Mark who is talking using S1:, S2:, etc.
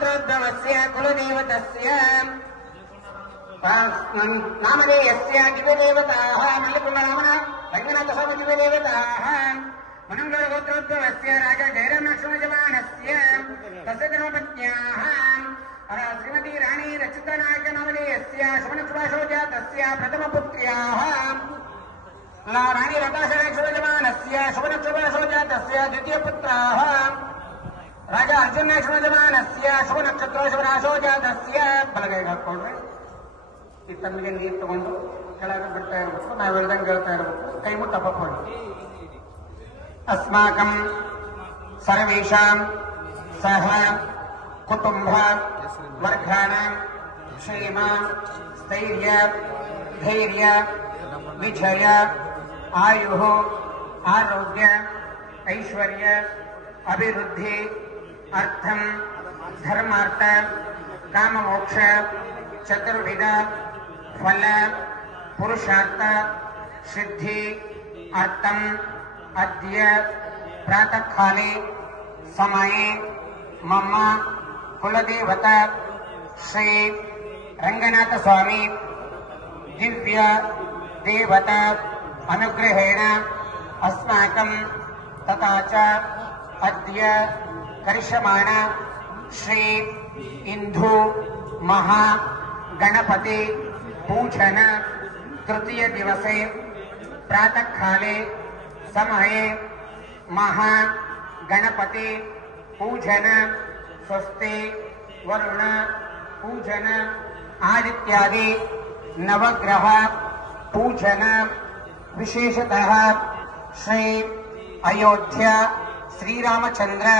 S1: పుత్రోద్భవస్య కులదేవతస్య నామధేయస్య దివ్యదేవతాః మల్లికుండలామన రంగనాథ స్వామి దివ్యదేవతాః మనంగళగోత్రోద్భవస్య రాజా జయరామలక్ష్మణజమానస్య తస్య ధర్మపత్న్యాః శ్రీమతి రాణి రచిత నాయక నవనీయస్య సుమనసుభాషో జాతస్య రాణి రకాశ లక్ష్మణజమానస్య సుమనసుభాషో జాతస్య ಅರ್ಜುನ ಶುಭಜಮಾನಸ್ಯ ಶುಭ ನಕ್ಷತ್ರ ಶುಭರಾಶೋ ಜಾತಸ್ಯ ಬಲಗೈಗೆ ಹಾಕೊಂಡ್ರೆ ಈ ತಮ್ಮಿಗೆ ನೀರು ತಗೊಂಡು ಕೆಳಗೆ ಬಿಡ್ತಾ ಇರ್ಬೇಕು ನಾವು ಹೇಳ್ದಂಗೆ ಹೇಳ್ತಾ ಇರ್ಬೇಕು ಕೈ ಮುಟ್ಟ ಪಕ್ಕೊಂಡು ಅಸ್ಮಾಕಂ ಸರ್ವೇಷಾಂ ಸಹ ಕುಟುಂಬ ವರ್ಗಾನ ಕ್ಷೇಮ ಸ್ಥೈರ್ಯ ಧೈರ್ಯ ವಿಜಯ ಆಯು ಆರೋಗ್ಯ ಐಶ್ವರ್ಯ ಅಭಿವೃದ್ಧಿ धर्मार्थ काममोक्ष चतुर्विध फल पुरुषार्थ सिद्धि अर्थम् अद्य प्रातःकाले समये मम कुलदेवता श्रीरङ्गनाथस्वामी दिव्य देवता अनुग्रहेण अस्माकं तथा च अद्य करिष्यमाण श्री इन्दु महागणपति पूजन तृतीय दिवसे प्रातःकाले समये महागणपति पूजन स्वस्ति वरुण पूजन आदित्यादि नवग्रह पूजन। विशेषतः श्री अयोध्या श्रीरामचंद्र